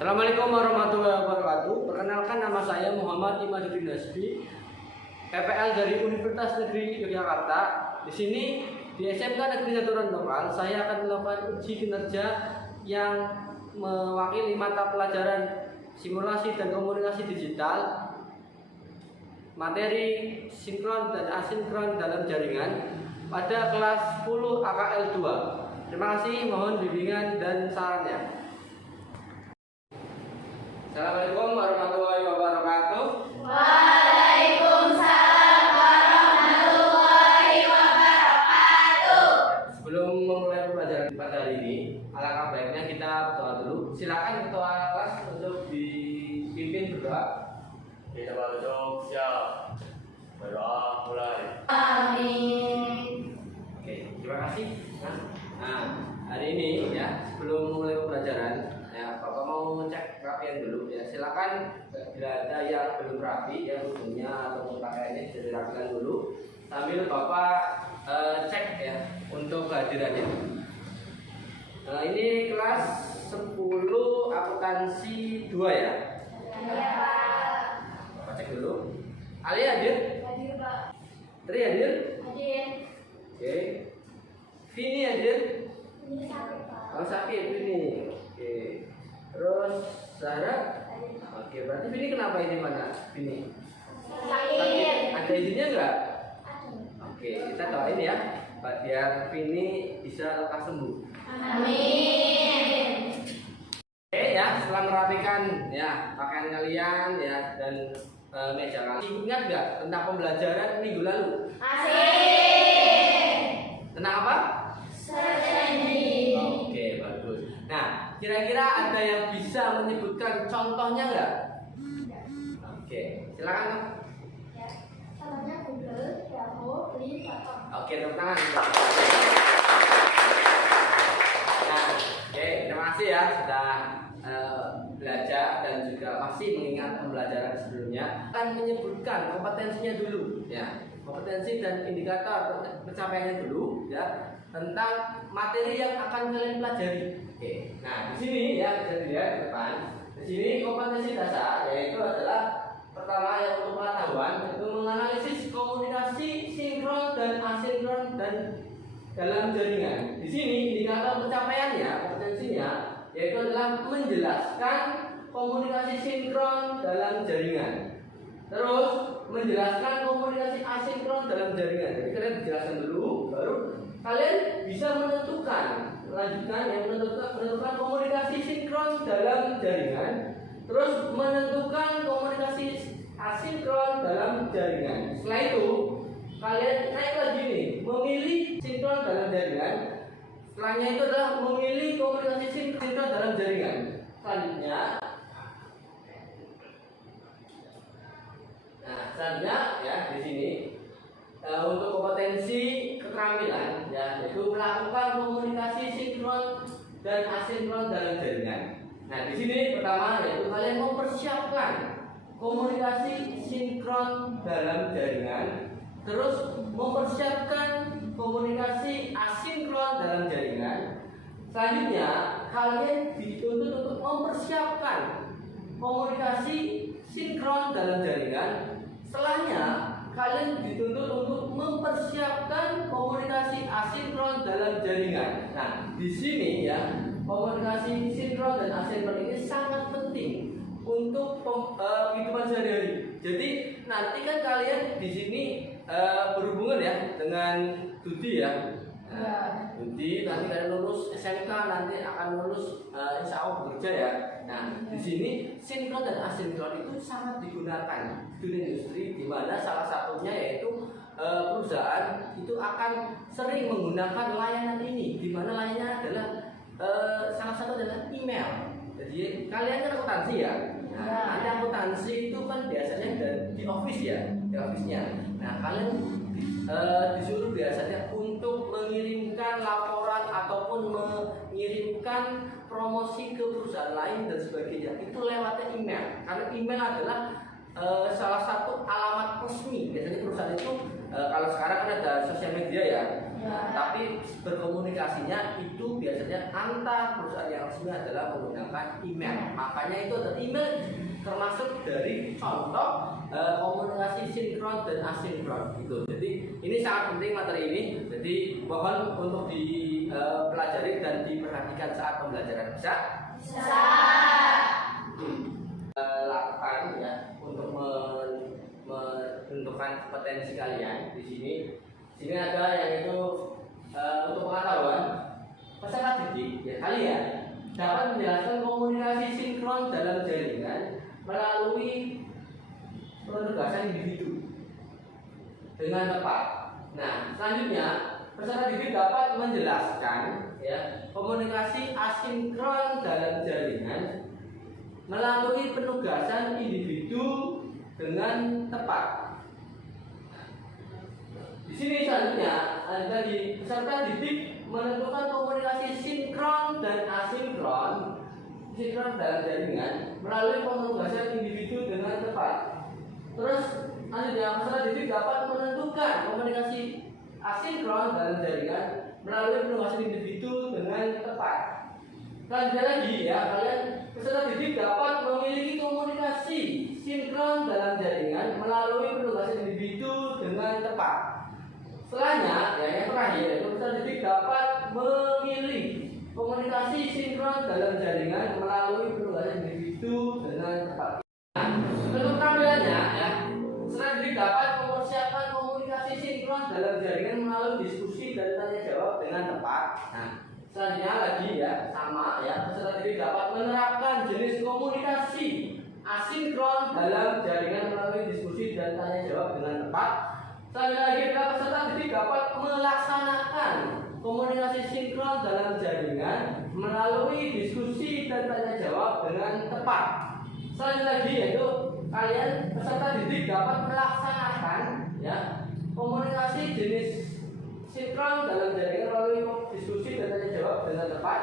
Assalamualaikum warahmatullahi wabarakatuh. Perkenalkan, nama saya Muhammad Imaduddin Hasbi, PPL dari Universitas Negeri Yogyakarta. Di sini di SMK Negeri 1 Rantokal, saya akan melakukan uji kinerja yang mewakili mata pelajaran simulasi dan komunikasi digital, materi sinkron dan asinkron dalam jaringan pada kelas 10 AKL 2. Terima kasih, mohon bimbingan dan sarannya. Assalamualaikum warahmatullahi wabarakatuh. Waalaikumsalam warahmatullahi wabarakatuh. Sebelum memulai pembelajaran pada hari ini, alangkah baiknya kita berdoa dulu. Silakan ketua kelas untuk dipimpin berdoa. Kita berdoa siap. Berdoa mulai. Amin. Oke, terima kasih. Nah, hari ini ya, sebelum mulai pembelajaran, ya Bapak mau cek rapian dulu ya. Silakan bila ada yang belum rapi, yang ujungnya atau pakaiannya bisa dirapikan dulu. Sambil Bapak cek ya untuk kehadirannya. Nah, ini kelas 10 akuntansi 2 ya. Iya, Pak. Bapak cek dulu. Ali hadir? Hadir, Pak. Tri hadir? Hadir. Oke. Vini hadir? Ini sakit, Pak. Oh, sakit Vini. Oke. Terus Zahra? Hadir, Pak. Oke, berarti Vini kenapa ini mana? Vini? Sakit. Ada izinnya enggak? Ada. Oke, kita doain ya, Pak, biar Vini bisa lekas sembuh. Amin. Oke ya, setelah merapikan ya pakaian kalian ya dan meja kalian, ingat nggak tentang pembelajaran minggu lalu? Asik. Tentang apa? Setendi. Oke, bagus. Nah, kira-kira ada yang bisa menyebutkan contohnya nggak? Oke, silakan. Ya. Contohnya Google, Yahoo, Beli, Batok. Oke, tepuk tangan. Nah, oke, terima kasih ya sudah belajar dan juga masih mengingat pembelajaran sebelumnya. Akan menyebutkan kompetensinya dulu, ya, kompetensi dan indikator pencapaiannya dulu, ya, tentang materi yang akan kalian pelajari. Oke, nah di sini ya bisa dilihat di depan. Di sini kompetensi dasar yaitu adalah pertama yang untuk pengetahuan itu menganalisis komunikasi sinkron dan asinkron dan dalam jaringan. Di sini indikator pencapaiannya, kompetensinya yaitu adalah menjelaskan komunikasi sinkron dalam jaringan. Terus menjelaskan komunikasi asinkron dalam jaringan. Jadi kalian jelaskan dulu, baru kalian bisa menentukan lanjutan yang menentukan komunikasi sinkron dalam jaringan. Terus menentukan komunikasi asinkron dalam jaringan. Setelah itu kalian naik lagi nih, memilih sinkron dalam jaringan. Setelahnya itu adalah memilih komunikasi sinkron dalam jaringan. Selanjutnya ya di sini untuk kompetensi keterampilan ya, yaitu melakukan komunikasi sinkron dan asinkron dalam jaringan. Nah, di sini pertama yaitu kalian mempersiapkan komunikasi sinkron dalam jaringan, terus mempersiapkan komunikasi asinkron dalam jaringan. Selanjutnya kalian dituntut untuk mempersiapkan komunikasi sinkron dalam jaringan. Setelahnya kalian dituntut untuk mempersiapkan komunikasi asinkron dalam jaringan. Nah, di sini ya, komunikasi sinkron dan asinkron ini sangat penting untuk kehidupan sehari-hari. Jadi nanti kan kalian di sini berhubungan ya dengan studi ya. Studi nanti kalian lulus SMK, nanti akan lulus insya Allah bekerja ya. Nah, di sini sinkron dan asinkron itu sangat digunakan di dunia industri, di mana salah satunya yaitu perusahaan itu akan sering menggunakan layanan ini, di mana layanannya adalah salah satu adalah email. Jadi kalian kan akuntansi ya. Nah, ada akuntansi itu kan biasanya di office ya, di office-nya. Nah, kalian disuruh biasanya untuk mengirimkan laporan ataupun mengirimkan promosi ke perusahaan lain dan sebagainya. Itu lewatnya email. Karena email adalah salah satu alamat resmi. Biasanya perusahaan itu kalau sekarang kan ada sosial media ya. Nah, tapi berkomunikasinya itu biasanya antar perusahaan yang resmi adalah menggunakan email. Makanya itu ada email termasuk dari contoh komunikasi sinkron dan asinkron gitu. Jadi ini sangat penting materi ini. Jadi mohon untuk dipelajari dan diperhatikan saat pembelajaran. Bisa? Bisa. Lakukan ya untuk menentukan kompetensi kalian di sini. Sini ada yang itu untuk pengetahuan peserta didik ya, kalian dapat menjelaskan komunikasi sinkron dalam jaringan melalui penugasan individu dengan tepat. Nah, selanjutnya peserta didik dapat menjelaskan ya komunikasi asinkron dalam jaringan melalui penugasan individu dengan tepat. Di sini selanjutnya ada di peserta didik menentukan komunikasi sinkron dan asinkron dalam jaringan melalui penugasan individu dengan tepat. Terus selanjutnya peserta didik dapat menentukan komunikasi asinkron dalam jaringan melalui penugasan individu dengan tepat. Selanjutnya lagi ya, kalian peserta didik dapat memiliki komunikasi sinkron dalam jaringan melalui penugasan individu dengan tepat. Setelahnya, ya, yang terakhir, peserta didik dapat memilih komunikasi sinkron dalam jaringan melalui penugasan individu dengan tepat. Nah, untuk tampilannya, ya, peserta didik dapat mempersiapkan komunikasi sinkron dalam jaringan melalui diskusi dan tanya jawab dengan tepat. Nah, selanjutnya lagi ya, sama ya, peserta didik dapat menerapkan jenis komunikasi asinkron dalam jaringan melalui diskusi dan tanya jawab dengan tepat. Selanjutnya lagi adalah peserta didik dapat melaksanakan komunikasi sinkron dalam jaringan melalui diskusi dan tanya jawab dengan tepat. Selanjutnya lagi yaitu kalian peserta didik dapat melaksanakan ya komunikasi jenis sinkron dalam jaringan melalui diskusi dan tanya jawab dengan tepat.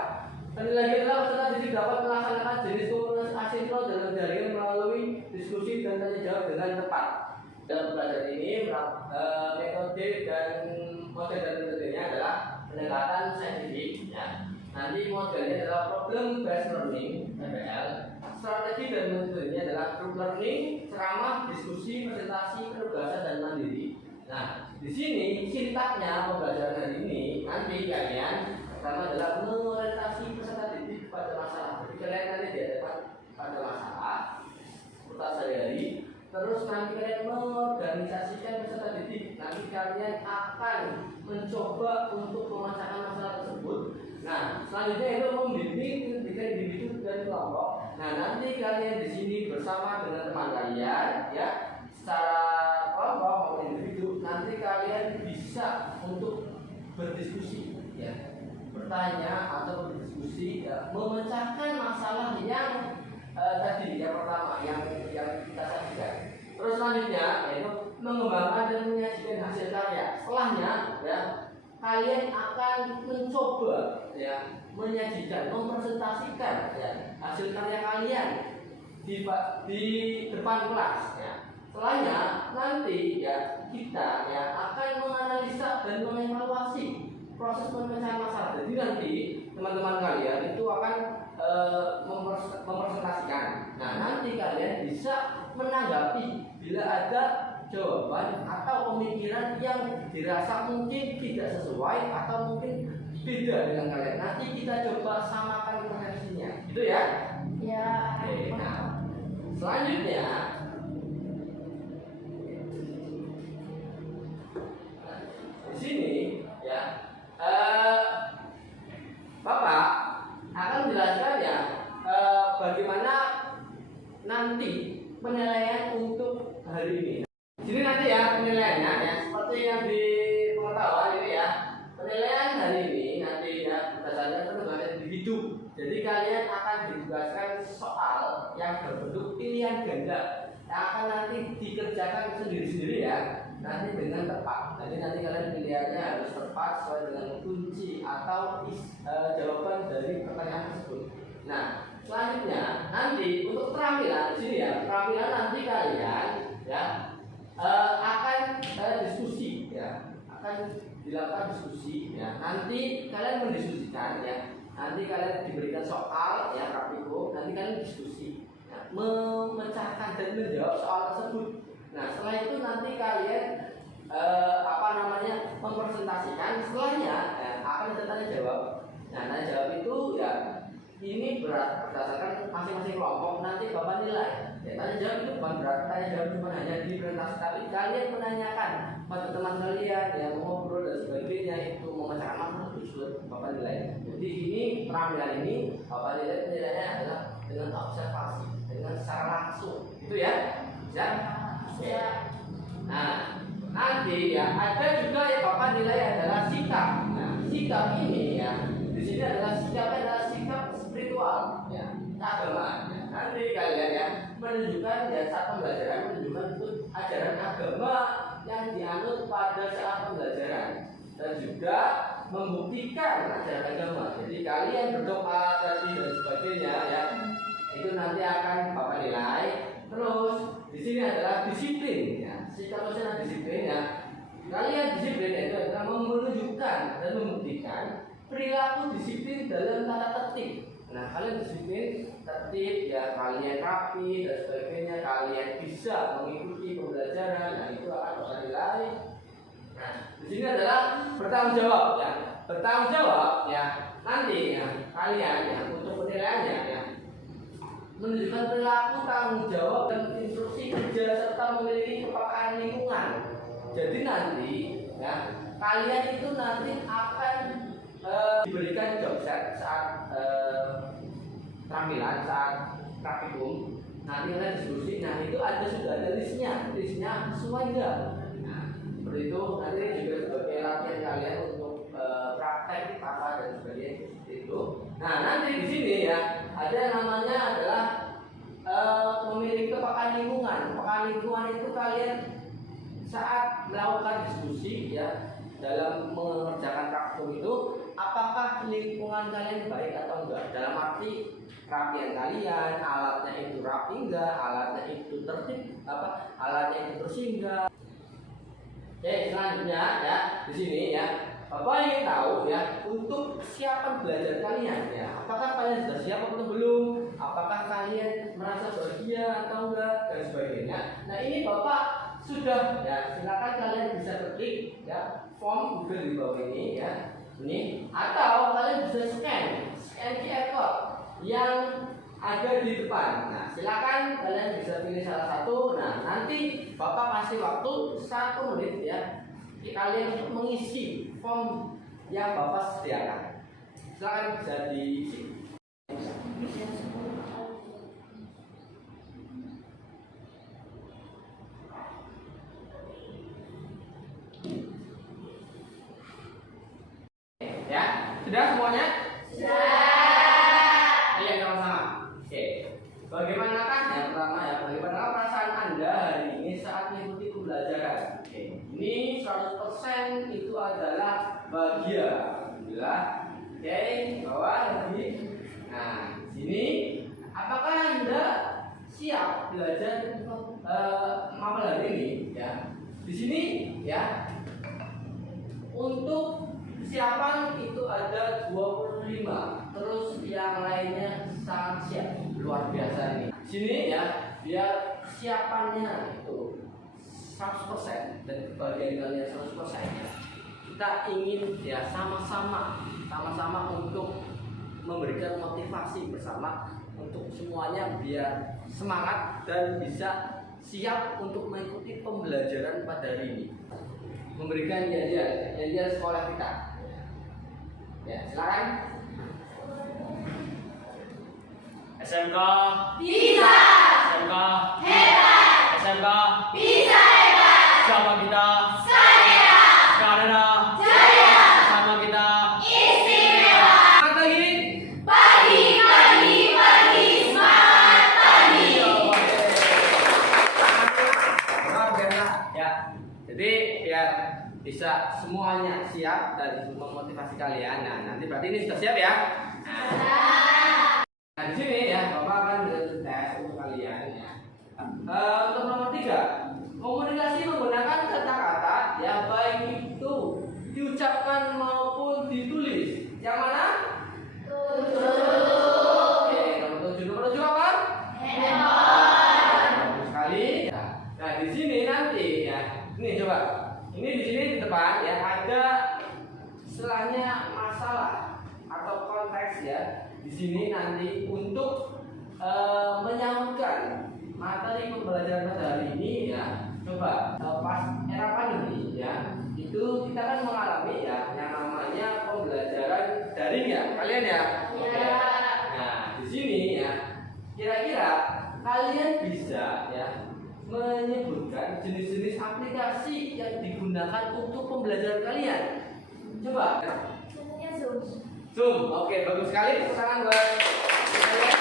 Selanjutnya lagi adalah peserta didik dapat melaksanakan jenis komunikasi asinkron dalam jaringan melalui diskusi dan tanya jawab dengan tepat. Dalam pelajaran ini metode dan metodenya adalah pendekatan saintifik ya. Nanti modelnya adalah problem based learning (PBL). Strategi dan metodenya adalah group learning, ceramah, diskusi, presentasi, penugasan dan mandiri. Nah, di sini sintaknya pembelajaran hari ini nanti kalian pertama adalah mengorientasi peserta didik pada masalah. Jadi kalian nanti dihadapkan pada masalah seputar sehari-hari. Terus nanti kalian mengorganisasikan peserta didik. Nanti kalian akan mencoba untuk memecahkan masalah tersebut. Nah, selanjutnya itu membimbing individu dan kelompok. Nah, nanti kalian di sini bersama dengan teman kalian, ya, secara kelompok maupun individu. Nanti kalian bisa untuk berdiskusi, ya, bertanya atau berdiskusi, ya, memecahkan masalah yang tadi yang pertama yang kita saksikan. Terus selanjutnya yaitu mengembangkan dan menyajikan hasil karya. Setelahnya ya kalian akan mencoba ya menyajikan, mempresentasikan ya hasil karya kalian di depan kelas ya. Setelahnya nanti ya kita ya akan menganalisa dan mengevaluasi proses pemecahan masalah. Jadi nanti teman-teman kalian itu akan mempresentasikan. Nah, nanti kalian bisa menanggapi bila ada jawaban atau pemikiran yang dirasa mungkin tidak sesuai atau mungkin beda dengan kalian. Nanti kita coba samakan persepsinya. Gitu ya? Ya. Oke, nah, selanjutnya di sini ya Bapak akan menjelaskan ya bagaimana nanti penilaian untuk hari ini. Jadi nanti ya penilaiannya ya seperti yang di pengetahuan ini ya. Penilaian hari ini nanti ya berdasarkan penugasan individu. Jadi kalian akan ditugaskan soal yang berbentuk pilihan ganda yang akan nanti dikerjakan sendiri-sendiri ya. Nanti dengan tepat. Jadi nanti kalian pilihannya harus tepat sesuai dengan kunci atau jawaban dari pertanyaan tersebut. Nah, selanjutnya nanti untuk keterampilan di sini ya, keterampilan nanti kalian ya akan diskusi ya, akan dilakukan diskusi ya. Nanti kalian mendiskusikan ya. Nanti kalian diberikan soal ya praktikum, nanti kalian diskusi ya, memecahkan dan menjawab soal tersebut. Nah, setelah itu nanti kalian mempresentasikan. Setelahnya ya, akan ada tanya jawab. Nah, tanya jawab itu ya ini berdasarkan masing-masing kelompok, nanti Bapak nilai. Ya, tanya jawab itu bukan berat, tanya jawab cuma hanya di presentasi, tapi kalian menanyakan pada teman kalian yang ngobrol dan sebagainya, itu memecahkan masalah itu sudah Bapak nilai. Jadi ini penampilan ini Bapak nilainya adalah dengan observasi, dengan secara langsung, itu ya. Ya. Nah, nanti ya ada juga yang Bapak nilai adalah sikap. Nah, sikap ini ya di sini adalah sikap spiritual ya, keagamaan. Ya. Nanti kalian ya menunjukkan ya saat pembelajaran menunjukkan itu ajaran agama yang dianut pada saat pembelajaran dan juga membuktikan ajaran agama. Jadi kalian berdoa tadi dan sebagainya ya itu nanti akan Bapak nilai. Terus di sini adalah disiplin ya. Sikap sosial disiplin ya. Kalian disiplin itu adalah menunjukkan dan membuktikan perilaku disiplin dalam tata tertib. Nah, kalian disiplin, tertib ya, kalian rapi dan sebagainya, kalian bisa mengikuti pembelajaran. Nah, itu akan Bapak nilai. Nah, di sini adalah bertanggung jawab ya. Bertanggung jawab ya. Nanti ya kalian ya untuk penilaiannya ya menunjukkan perilaku, tanggung jawab dan instruksi kerja serta memiliki kepekaan lingkungan. Jadi nanti ya kalian itu nanti akan diberikan job set saat tampilan saat praktikum. Nanti kalian diskusi. Nah itu sudah ada listnya sesuai enggak? Nah seperti itu nanti juga sebagai latihan kalian untuk praktek apa dan sebagainya itu. Nah nanti di sini ya ada yang namanya adalah memiliki kepekaan lingkungan. Kepekaan lingkungan itu kalian saat melakukan diskusi ya dalam mengerjakan praktikum itu, apakah lingkungan kalian baik atau enggak? Dalam arti rapian kalian, alatnya itu rapi enggak, alatnya itu tertib alatnya itu bersih enggak. Oke, selanjutnya ya di sini ya Bapak ingin tahu ya untuk kesiapan belajar kalian ya. Apakah kalian sudah siap atau belum? Apakah kalian merasa bahagia atau enggak dan sebagainya. Nah ini Bapak sudah ya, silakan kalian bisa klik ya form Google di bawah ini ya. Ini atau kalian bisa scan QR code yang ada di depan. Nah, silakan kalian bisa pilih salah satu. Nah, nanti Bapak kasih waktu 1 menit ya. Kalian untuk mengisi form yang Bapak sediakan. Silakan bisa diisi. Ya, sudah semuanya? Sudah. Ayo sama-sama. Oke. Bagaimanakah yang pertama ya? Bagaimana perasaan Anda hari ini saat mengikuti pembelajaran? Oke. Ini 100% itu adalah bahagia. Alhamdulillah. Oke, bawah lagi. Nah, sini apakah Anda siap belajar mapel hari ini ya? Di sini ya. Untuk kesiapan itu ada 25. Terus yang lainnya sangat siap. Luar biasa ini. Sini ya, biar kesiapannya itu 100% dan kebahagiaan kalian 100% ya. Kita ingin ya sama-sama untuk memberikan motivasi bersama untuk semuanya biar semangat dan bisa siap untuk mengikuti pembelajaran pada hari ini. Memberikan janjian sekolah kita. Ya, silakan. SMK Bisa. SMK Hebat. SMK Bisa hebat. Siapa kita? Saya. Karena Jaya. sama kita Istimewa. Selamat pagi. Pagi, pagi, pagi. Semangat pagi. Luar biasa ya. Jadi biar bisa semuanya siap dan memotivasi kalian. Nah, nanti berarti ini sudah siap ya. Nah, di sini ya Bapak akan berikan tes untuk kalian ya. Untuk nomor 3, komunikasi menggunakan kata-kata ya baik itu diucapkan Bagus sekali. Nah, di sini nanti ya. Ini coba. Ini di sini di depan ya ada istilahnya masalah atau konteks ya. Di sini nanti untuk menyamakan materi pembelajaran pada hari ini ya. Coba pas era pandemi ya, itu kita kan mengalami ya yang namanya pembelajaran daring ya. Kalian ya? Iya. Nah, di sini ya kira-kira kalian bisa ya menyebutkan jenis-jenis aplikasi yang digunakan untuk pembelajaran kalian. Coba. Contohnya Zoom. Zoom. Oke, bagus sekali. Tepuk tangan buat kalian.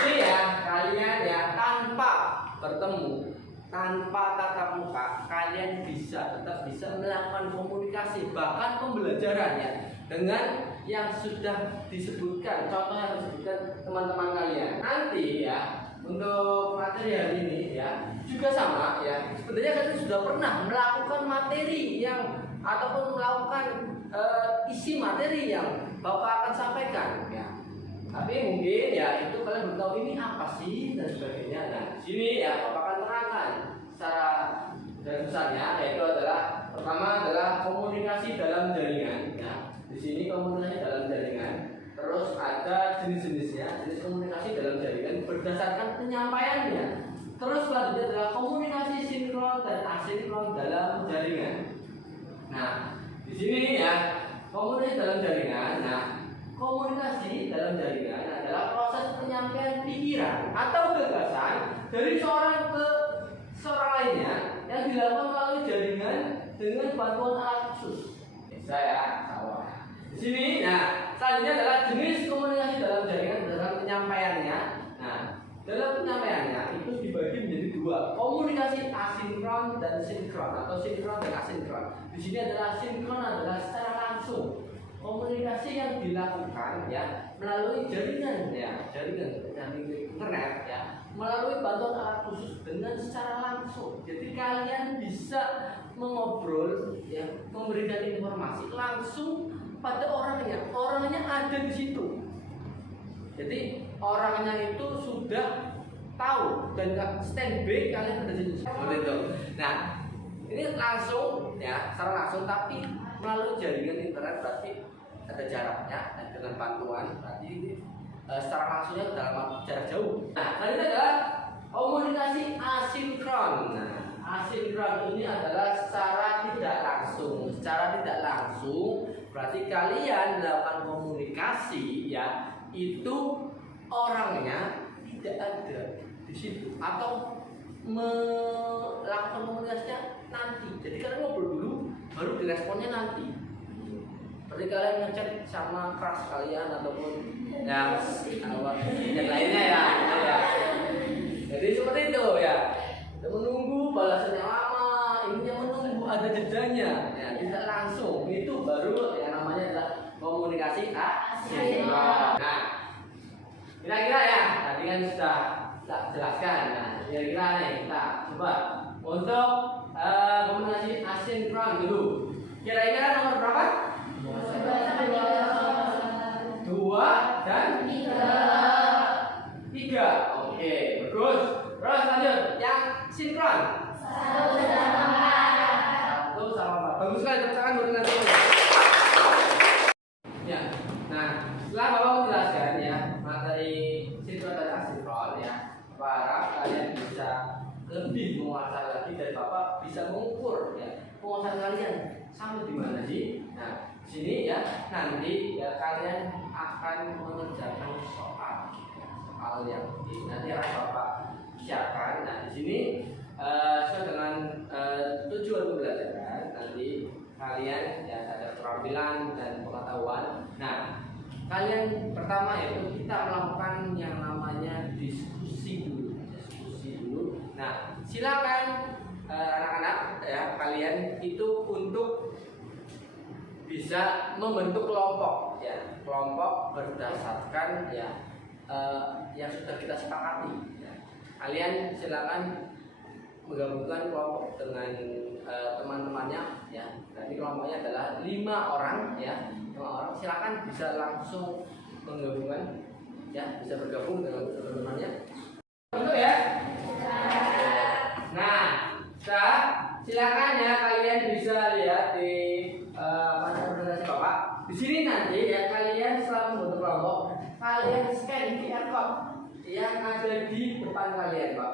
Ini ya kalian ya tanpa bertemu, tanpa tatap muka, kalian tetap bisa melakukan komunikasi bahkan pembelajaran ya dengan yang sudah disebutkan, contoh yang disebutkan teman-teman kalian. Nanti ya untuk materi hari ini ya juga sama ya. Sebenarnya kalian sudah pernah melakukan materi yang ataupun melakukan isi materi yang Bapak akan sampaikan ya. Tapi mungkin ya itu kalian belum tahu ini apa sih dan sebagainya. Nah, di sini ya Bapak akan terangkan secara garis besarnya, yaitu adalah pertama adalah komunikasi dalam jaringan ya. Di sini komunikasi dalam jaringan. Terus ada jenis-jenisnya, jenis komunikasi dalam jaringan berdasarkan penyampaiannya. Terus selanjutnya adalah komunikasi sinkron dan asinkron dalam jaringan. Nah, di sini ya komunikasi dalam jaringan. Nah, komunikasi dalam jaringan adalah proses penyampaian pikiran atau gagasan dari seorang ke seorang lainnya yang dilakukan melalui jaringan dengan bantuan alat khusus. Saya tahu. Di sini, nah, selanjutnya adalah jenis komunikasi dalam jaringan berdasarkan penyampaiannya. Nah, dalam penyampaiannya itu dibagi menjadi dua, komunikasi asinkron dan sinkron atau sinkron dan asinkron. Di sini adalah sinkron adalah secara langsung komunikasi yang dilakukan ya melalui jaringan ya, jaringan internet ya, melalui bantuan alat khusus dengan secara langsung. Jadi kalian bisa mengobrol ya, memberikan informasi langsung pada orangnya ada di situ. Jadi orangnya itu sudah tahu dan standby kalian ada di situ. Seperti itu. Nah, ini langsung ya, secara langsung tapi melalui jaringan internet berarti ada jaraknya dan dengan bantuan berarti ini secara langsungnya dalam jarak jauh. Nah, ini adalah komunikasi asinkron. Nah, asinkron ini adalah secara tidak langsung. Secara tidak langsung berarti kalian melakukan komunikasi ya itu orangnya tidak ada di situ atau melakukan komunikasinya nanti. Jadi kalian ngobrol dulu baru diresponnya nanti. Seperti kalian ngechat sama crush kalian ataupun yang lainnya ya. Jadi seperti itu ya. Menunggu balasannya lama, ininya menunggu ada jedanya, ya tidak langsung. Itu baru yang namanya adalah komunikasi asinkron. Nah, kira-kira ya tadi kan sudah jelaskan. Nah, kira-kira nih kita coba untuk komunikasi asinkron dulu. Kira-kira nomor berapa? 2 dan 3. Oke, bagus. Terus lanjut yang sinkron. 1 sama 4. 1 sama 4. Bagus sekali, tepuk tangan buat nanti. Ya. Nah, setelah Bapak menjelaskan ya materi sinkron dan asinkron ya, Bapak harap kalian bisa lebih menguasai lagi dan Bapak bisa mengukur ya penguasaan kalian sampai di mana sih. Nah, sini ya nanti ya kalian akan mengerjakan soal yang nanti akan Bapak siapkan. Nah, di sini sesuai dengan tujuan pembelajaran nanti kalian ya ada keterampilan dan pengetahuan. Nah, kalian pertama yaitu kita melakukan yang namanya diskusi dulu. Nah, silakan anak-anak ya kalian itu untuk bisa membentuk kelompok ya, kelompok berdasarkan ya yang sudah kita sepakati ya. Kalian silakan menggabungkan kelompok dengan teman-temannya ya. Nanti kelompoknya adalah 5 orang ya, 5 orang. Silakan bisa langsung menggabungkan ya, bisa bergabung dengan teman-temannya. silakan ya kalian bisa lihat di presentasi Bapak. Di sini nanti ya kalian setelah membentuk kelompok, kalian scan QR code yang ada di depan kalian, Pak.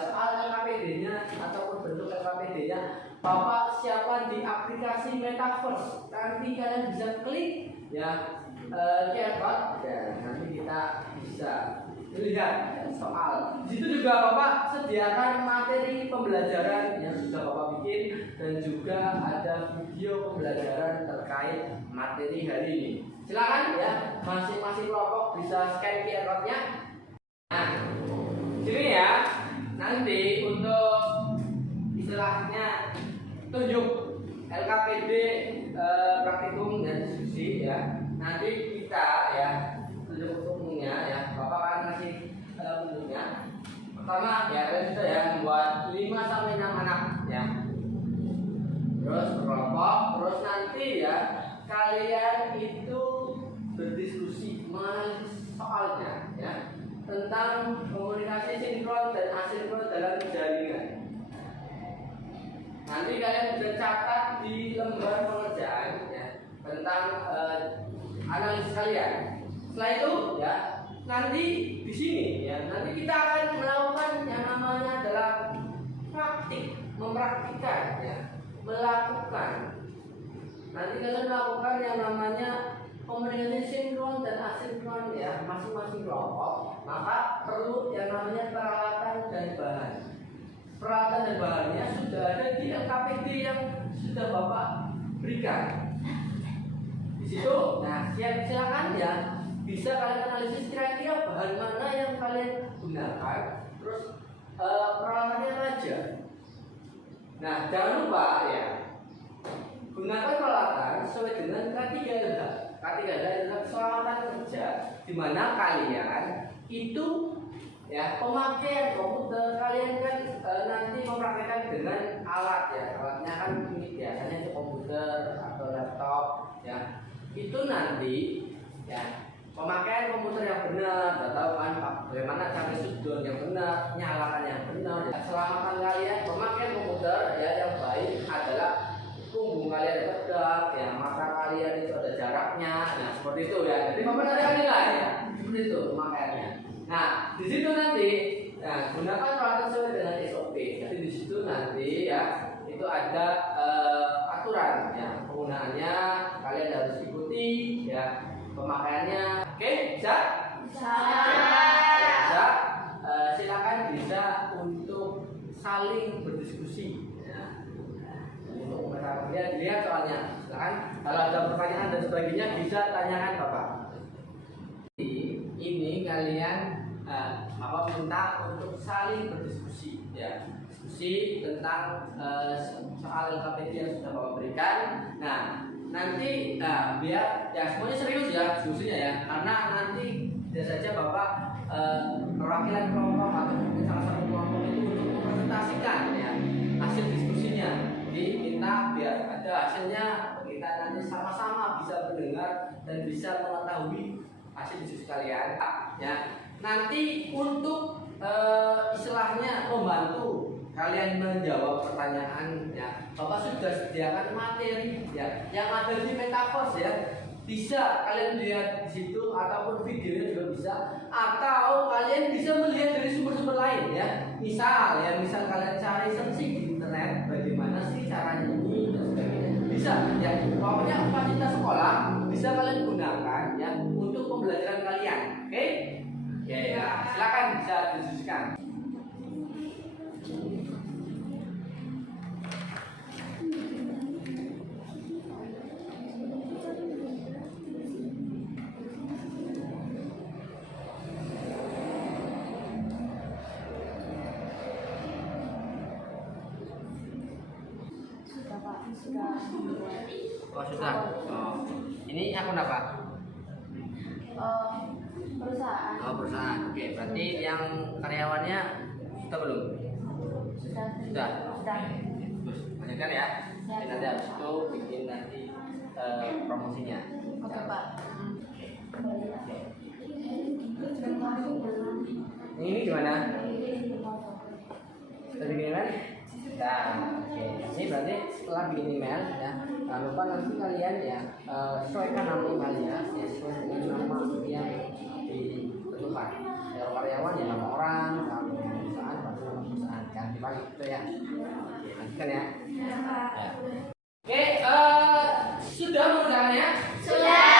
Soal LKPD-nya ataupun bentuk LKPD-nya Bapak siapkan di aplikasi Metaverse. Nanti kalian bisa klik ya QR code dan nanti kita bisa lihat soal. Di situ juga Bapak sediakan materi pembelajaran yang sudah Bapak bikin dan juga ada video pembelajaran terkait materi hari ini. Silakan ya masing-masing kelompok bisa scan QR code-nya. Nah, sini ya. Nanti untuk istilahnya tunjuk LKPD praktikum dan diskusi ya. Nanti kita ya tunjuk umumnya ya. Bapak akan kasih bentuknya. Pertama ya kalian bisa ya membuat 5 sampai 6 anak ya. Terus berkelompok, terus nanti ya kalian itu berdiskusi mengenai soalnya ya tentang komunikasi sinkron dan asinkron dalam jaringan. Nanti kalian bisa catat di lembar pengerjaan ya, tentang analisis kalian. Setelah itu ya nanti di sini ya nanti kita akan melakukan yang namanya adalah praktik, mempraktikkan ya, melakukan. Nanti kalian melakukan yang namanya komunikasi sinkron dan asinkron ya masing-masing kelompok. Maka perlu yang namanya peralatan dan bahan. Peralatan dan bahannya sudah ada di LKPD yang sudah Bapak berikan di situ. Nah silakan ya bisa kalian analisis kira-kira bahan mana yang kalian gunakan. Terus peralatannya apa aja. Nah jangan lupa ya gunakan peralatan sesuai dengan K3LH. K3LH adalah keselamatan kerja di mana kalian itu ya pemakaian komputer kalian kan nanti mempraktekkan dengan alat ya. Alatnya kan ini biasanya itu komputer atau laptop ya. Itu nanti ya pemakaian komputer yang benar, tahu kan bagaimana cara sudut yang benar, nyalakan yang benar. Keselamatan kalian pemakaian komputer ya yang baik adalah punggung kalian tegak, ya mata kalian itu ada jaraknya, nah seperti itu ya. Jadi Bapak nanti akan nilai ya, seperti itu pemakaiannya. Nah di situ nanti ya, gunakan peralatan sesuai dengan SOP. Jadi di situ nanti ya itu ada aturan ya penggunaannya kalian harus ikuti ya pemakaiannya. Oke bisa? Bisa. Bisa. Silakan bisa untuk saling berdiskusi. Untuk mereka lihat soalnya, silakan kalau ada pertanyaan dan sebagainya bisa tanyakan Bapak. Ini kalian Bapak minta untuk saling berdiskusi ya, diskusi tentang soal LKPD yang sudah Bapak berikan. Nah nanti biar ya semuanya serius ya diskusinya ya, karena nanti tidak saja Bapak perwakilan kelompok atau mungkin salah satu kelompok itu untuk mempresentasikan ya hasil diskusinya. Jadi kita biar ada hasilnya, kita nanti sama-sama bisa mendengar dan bisa mengetahui hasil diskusi kalian ya. Nanti untuk istilahnya membantu kalian menjawab pertanyaan ya, Bapak sudah sediakan materi ya yang ada di Metaverse ya. Bisa kalian lihat di situ ataupun videonya juga bisa, atau kalian bisa melihat dari sumber-sumber lain ya. Misal kalian cari searching di internet bagaimana sih caranya ini dan sebagainya. Bisa ya. Pokoknya fasilitas sekolah bisa kalian gunakan ya untuk pembelajaran kalian. Oke? Ya, silakan bisa didiskusikan. Oh sudah. Oh. Ini akun apa? Perusahaan. Oh perusahaan. Oke, berarti yang karyawannya sudah belum? Sudah. Sudah. Terus lanjutkan ya. Jadi nanti habis itu bikin nanti promosinya. Oke Pak. Ini gimana? Sudah bikin kan? Nah, oke. Ini berarti setelah bikin email ya, jangan lupa nanti kalian ya sesuaikan nama emailnya ya, sesuai dengan nama yang dibutuhkan. Kalau karyawan ya nama orang, kalau perusahaan pasti nama perusahaan. Jangan dibalik itu ya. Oke, lanjutkan ya. Ya. Oke, sudah mengerjakannya? Sudah.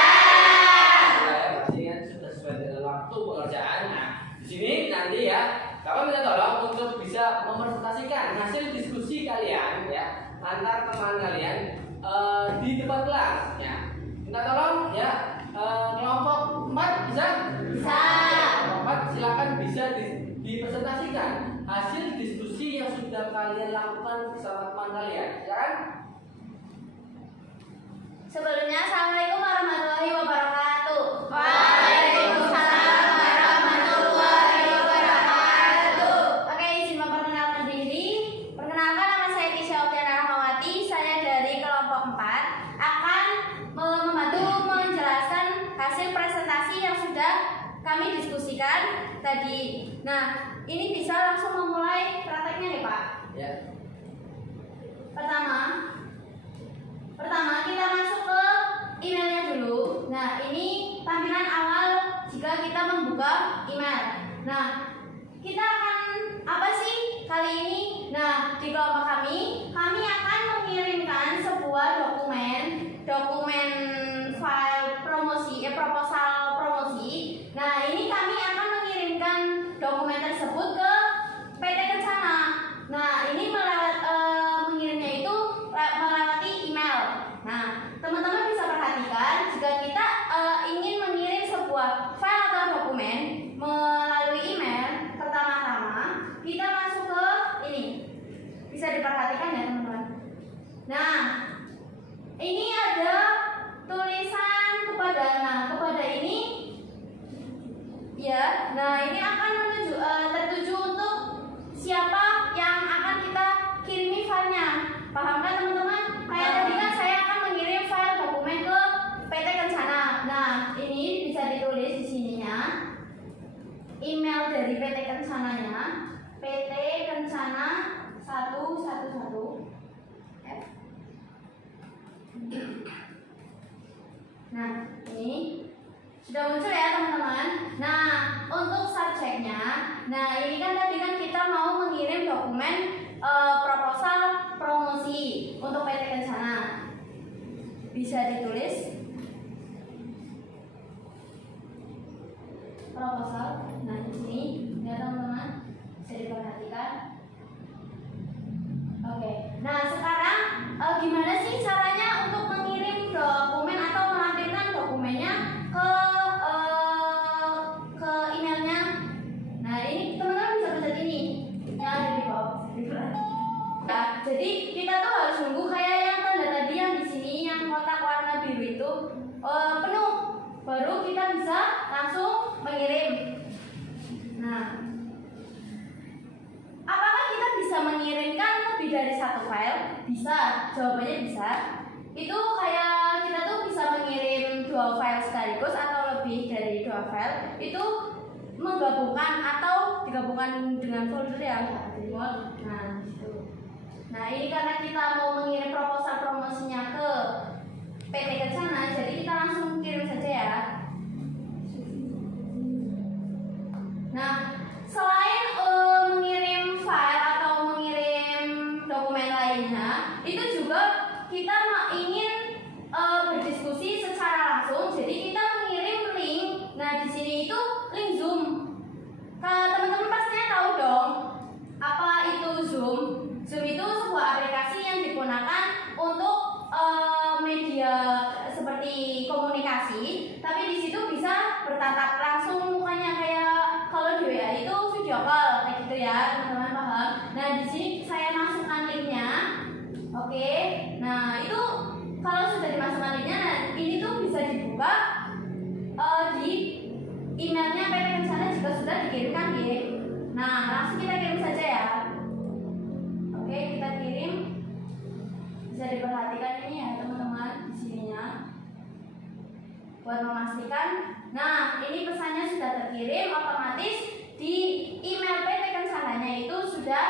Berarti kan sudah sesuai dengan waktu pengerjaan. Nah, di sini nanti ya, Kakak minta tolong untuk bisa mempresentasikan hasil diskusi kalian ya antar teman kalian di depan kelas ya. Minta tolong ya kelompok 4 bisa? Bisa. Kelompok 4 silakan bisa dipresentasikan hasil diskusi yang sudah kalian lakukan bersama teman kalian. Silakan. Sebelumnya, Assalamualaikum warahmatullahi wabarakatuh. Oke, izin memperkenalkan diri. Perkenalkan, nama saya Tisha Oktiana Rahmawati. Saya dari kelompok 4 akan membantu menjelaskan hasil presentasi yang sudah kami diskusikan tadi. Nah, ini bisa langsung memulai prakteknya nih, Pak. Ya. Pertama kita masuk ke emailnya dulu. Nah, ini tampilan awal jika kita membuka email. Nah, kita akan apa sih kali ini? Nah, di kelompok kami akan mengirimkan sebuah dokumen file promosi, proposal promosi. Nah, ini kami akan mengirimkan dokumen tersebut ke PT Kencana. Nah, ini mengirimnya itu melewati email. Nah, teman-teman bisa perhatikan jika kita ingin mengirim sebuah file atau dokumen melalui email, pertama-tama kita masuk ke ini. Bisa diperhatikan ya, teman-teman. Nah, ini ada tulisan kepada. Nah, kepada ini ya. Nah, ini akan tertuju untuk siapa yang akan kita kirimi filenya. Paham kan, teman-teman? Kayak tadi kan saya akan mengirim file dokumen ke PT Kencana. Nah, ini bisa ditulis di sininya. Email dari PT Kencananya, PT Kencana 111. Nah, ini sudah muncul ya, teman-teman. Nah, untuk subjeknya, nah ini kan tadi kan kita mau mengirim dokumen proposal promosi untuk PT Kencana. Bisa ditulis proposal. Nah, di sini ya, teman-teman, bisa diperhatikan. Oke. Nah, sekarang gimana sih caranya untuk mengirim dokumen atau melampirkan dokumennya ke emailnya? Nah, ini teman-teman bisa pencet ini yang ada di bawah. Ya, jadi kita tuh harus nunggu kayak yang tanda tadi yang di sini yang kotak warna biru itu penuh, baru kita bisa langsung mengirim. Nah, apakah kita bisa mengirimkan lebih dari satu file? Bisa, jawabannya bisa. Itu kayak kita tuh bisa mengirim 2 file sekaligus atau lebih dari 2 file. Itu menggabungkan atau digabungkan dengan folder ya. Nah, gitu. Nah, ini karena kita mau mengirim proposal promosinya ke PT Kencana, jadi kita langsung kirim saja ya. Nah, selain mengirim file atau mengirim dokumen lainnya, itu juga kita ingin berdiskusi secara langsung. Jadi kita mengirim link. Nah, di sini itu link Zoom. Teman-teman pastinya tahu dong apa itu Zoom. Zoom itu sebuah aplikasi yang digunakan untuk media seperti komunikasi, tapi di situ bisa bertatap langsung mukanya kayak kalau di WA itu video call kayak gitu ya, teman-teman paham? Nah, di sini saya masukkan linknya. Oke. Nah, itu kalau sudah dimasukkan linknya, nah, ini tuh bisa dibuka di emailnya PT Kencana jika sudah dikirimkan ya. Nah, langsung kita kirim saja ya. Oke, kita kirim. Bisa diperhatikan ini ya, teman-teman, di sininya. Buat memastikan, nah ini pesannya sudah terkirim, otomatis di email PT Kencananya itu sudah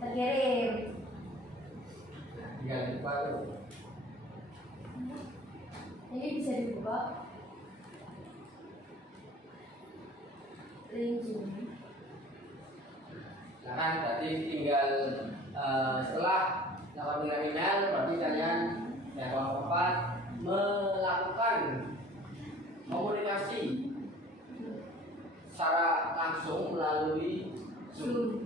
terkirim. Jangan lupa tuh. Ini bisa dibuka. Link Zoom. Nah kan berarti tinggal setelah dapat email berarti kalian ya kawan-kawan melakukan komunikasi secara langsung melalui Zoom.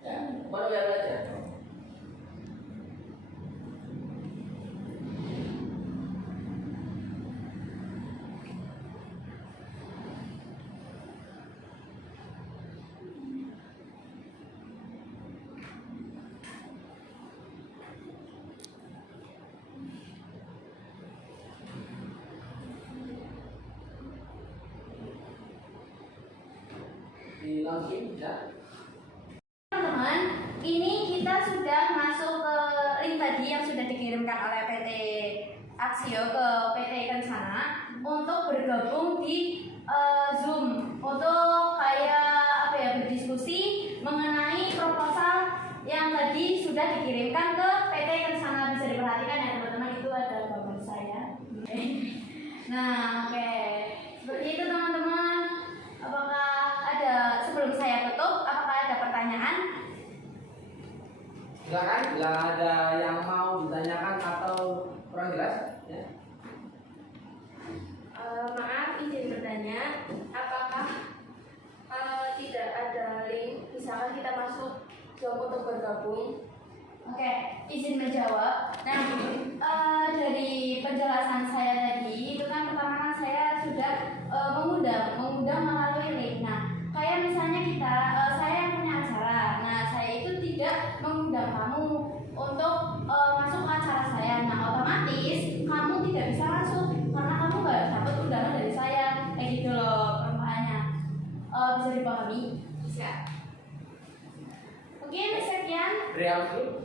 Ya, baru ya aja. Di launching bisa. Teman-teman, ini kita sudah masuk ke link tadi yang sudah dikirimkan oleh PT Aksio ke PT Kencana untuk bergabung di Zoom untuk kayak apa ya, berdiskusi mengenai proposal yang tadi sudah dikirimkan ke PT Kencana. Bisa diperhatikan ya teman-teman, itu ada gambar saya. Nah, oke. Seperti itu teman-teman. Apakah ada, sebelum saya tutup, apakah ada pertanyaan? Silakan bila ada yang mau ditanyakan atau kurang jelas ya. Maaf, izin bertanya, apakah tidak ada link, misalkan kita masuk Zoom untuk bergabung? Oke, izin menjawab. Nah, dari penjelasan saya tadi, itu kan pertama kan saya sudah mengundang melalui link. Nah, kayak misalnya saya yang punya acara, nah saya itu tidak mengundang kamu untuk masuk ke acara saya. Nah, otomatis kamu tidak bisa masuk karena kamu nggak dapat undangan dari saya, kayak gitu loh permasalahannya. Bisa dipahami? Bisa. Mungkin sekian. Real dulu.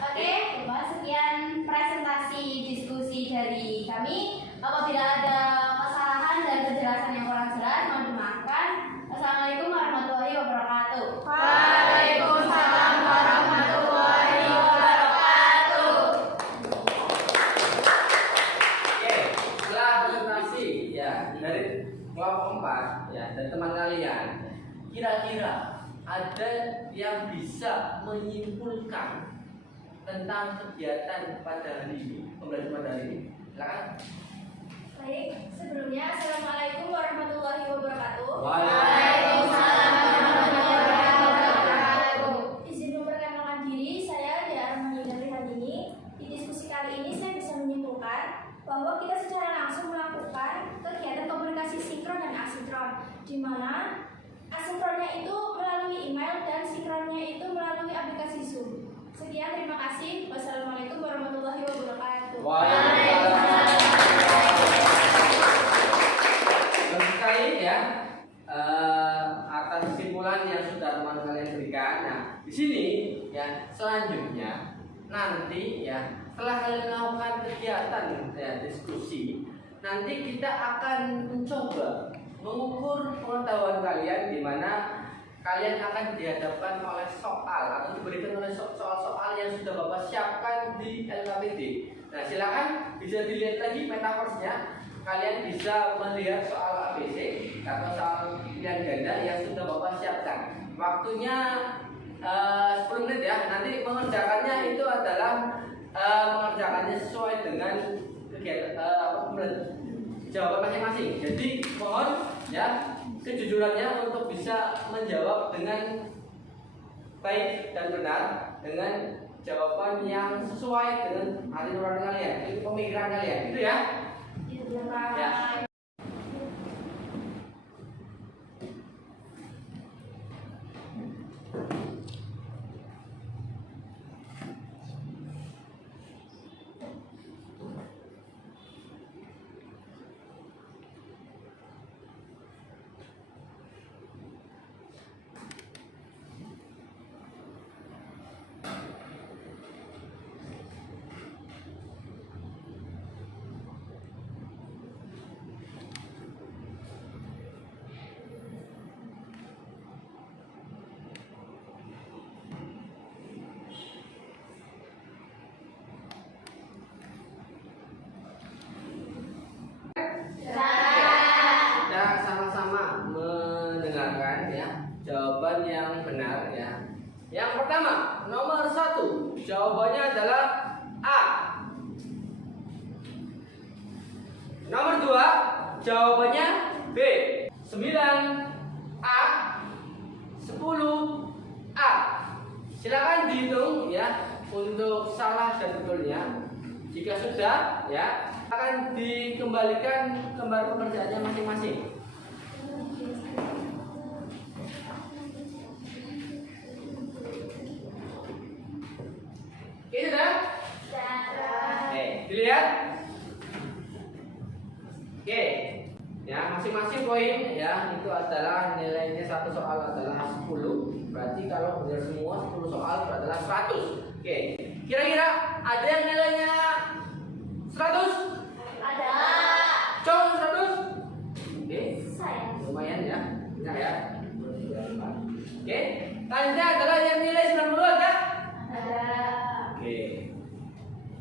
Oke, sekian presentasi diskusi dari kami. Apabila ada kesalahan dan penjelasan yang kurang jelas, mohon dimaafkan. Assalamualaikum warahmatullahi wabarakatuh. Waalaikumsalam warahmatullahi wabarakatuh. Oke, setelah presentasi ya dari kelompok 4 ya dari teman kalian, kira-kira ada yang bisa menyimpulkan tentang kegiatan pada hari ini, pembelajaran pada hari ini? Silakan. Baik, sebelumnya Assalamualaikum warahmatullahi wabarakatuh. Waalaikumsalam warahmatullahi wabarakatuh. Izin memperkenalkan diri, saya Dea Armani dari hari ini. Di diskusi kali ini saya bisa menyimpulkan bahwa kita secara langsung melakukan kegiatan komunikasi sinkron dan asinkron, di mana asinkronnya itu melalui email dan sinkronnya itu melalui aplikasi Zoom. Sekian, terima kasih. Wassalamualaikum warahmatullahi wabarakatuh. Waalaikumsalam. Bagus sekali ya, atas kesimpulan yang sudah teman kalian berikan. Nah, di sini ya selanjutnya nanti ya setelah kalian melakukan kegiatan ya diskusi, nanti kita akan mencoba mengukur pengetahuan kalian di mana kalian akan dihadapkan oleh soal atau diberikan oleh soal-soal yang sudah Bapak siapkan di LKPD. Nah, silakan bisa dilihat lagi metaverse-nya. Kalian bisa melihat soal ABC atau soal pilihan ganda yang sudah Bapak siapkan. Waktunya 10 menit ya. Nanti mengerjakannya itu adalah mengerjakannya sesuai dengan jawaban masing-masing. Jadi mohon ya kejujurannya untuk bisa menjawab dengan baik dan benar dengan jawaban yang sesuai dengan hati nurani kalian, itu pemikiran kalian, itu ya. Ya. pertama, nomor 1, jawabannya adalah A. Nomor 2, jawabannya B. 9 A, 10 A. Silakan dihitung ya untuk salah dan betulnya. Jika sudah ya, akan dikembalikan gambar pekerjaannya masing-masing. Oke, sudah? Oke, dilihat. Oke, ya masing-masing poin ya itu adalah nilainya satu soal adalah 10. Berarti kalau benar semua 10 soal itu adalah 100. Oke, kira-kira ada yang nilainya 100? Ada. Coba 100? Oke, Saya. lumayan ya, benar ya. Oke, selanjutnya adalah yang nilai 90 ada? Ada. Oke.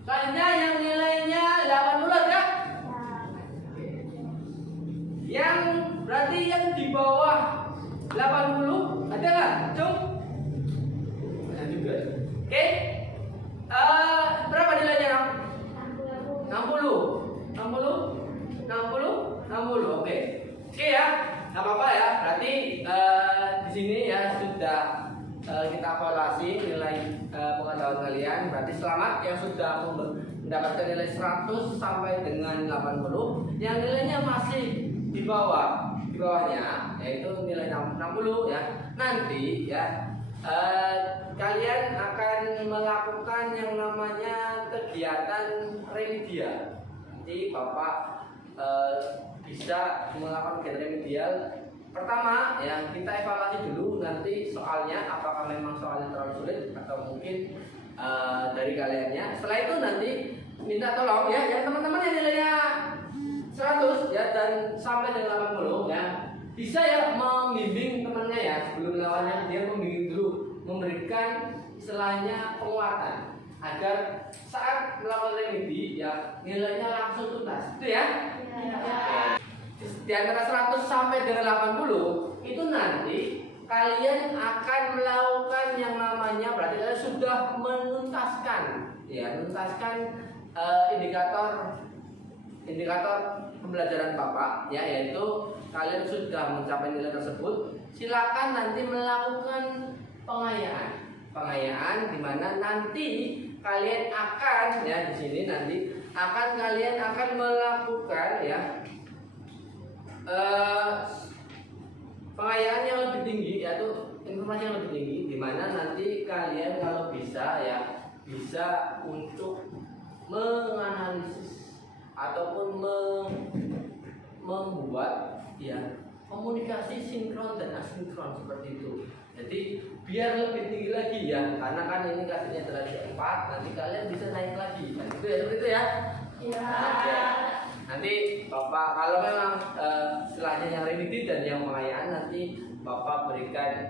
Selanjutnya yang nilainya 80 ada? Yang berarti yang di bawah 80 ada nggak? Cung? Ada juga. Oke. Berapa nilainya? 60. 60. Oke. Oke ya. Nggak apa-apa ya. Berarti di sini ya sudah kita evaluasi nilai pengetahuan kalian. Berarti selamat yang sudah mendapatkan nilai 100 sampai dengan 80. Yang nilainya masih di bawahnya yaitu nilai 60 ya. Nanti ya kalian akan melakukan yang namanya kegiatan remedial. Nanti Bapak bisa melakukan kegiatan remedial. Pertama ya kita evaluasi dulu nanti soalnya apakah memang soalnya terlalu sulit atau mungkin dari kaliannya. Setelah itu nanti minta tolong ya teman-teman yang nilainya 100 ya dan sampai dengan 80 ya bisa ya membimbing temannya ya sebelum lawannya dia membimbing dulu, memberikan istilahnya penguatan agar saat melakukan remedi ya nilainya langsung tuntas itu ya. Di antara 100 sampai dengan 80 itu nanti kalian akan melakukan yang namanya berarti kalian sudah menuntaskan ya indikator pembelajaran Bapak ya yaitu kalian sudah mencapai nilai tersebut. Silakan nanti melakukan pengayaan di mana nanti kalian akan ya di sini nanti kalian akan melakukan ya pengayaan yang lebih tinggi yaitu informasi yang lebih tinggi di mana nanti kalian kalau bisa ya bisa untuk menganalisis ataupun membuat ya komunikasi sinkron dan asinkron seperti itu. Jadi biar lebih tinggi lagi ya karena kan ini kasusnya derajat 4 nanti kalian bisa naik lagi nah, itu ya seperti itu ya. Iya. Nanti Bapak kalau memang setelahnya yang remedi dan yang pengayaan nanti Bapak berikan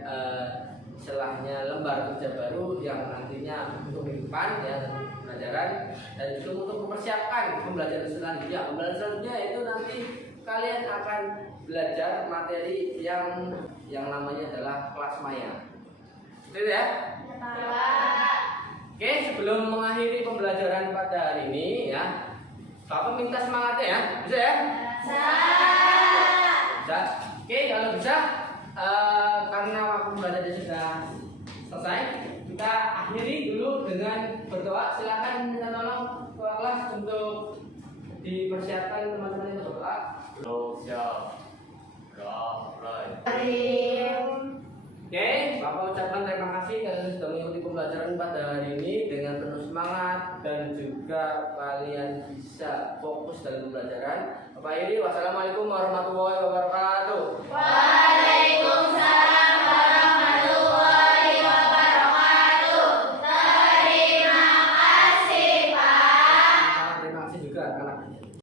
setelahnya lembar kerja baru yang nantinya untuk minggu depan ya pelajaran dan itu untuk mempersiapkan pembelajaran selanjutnya. Pembelajaran selanjutnya itu nanti kalian akan belajar materi yang namanya adalah kelas maya. Itu ya. Oke, sebelum mengakhiri pembelajaran pada hari ini ya, Bapak minta semangatnya ya, bisa ya? Bisa. Oke, kalau bisa karena waktu belajarnya sudah selesai, kita akhiri dulu dengan berdoa. Silakan minta tolong ketua kelas untuk dipersiapkan teman-teman yang berdoa. Oke, Bapak ucapkan terima kasih kalian sudah mengikuti pembelajaran pada hari ini dengan penuh semangat dan juga kalian bisa fokus dalam pembelajaran. Bapak Iri, wassalamualaikum warahmatullahi wabarakatuh.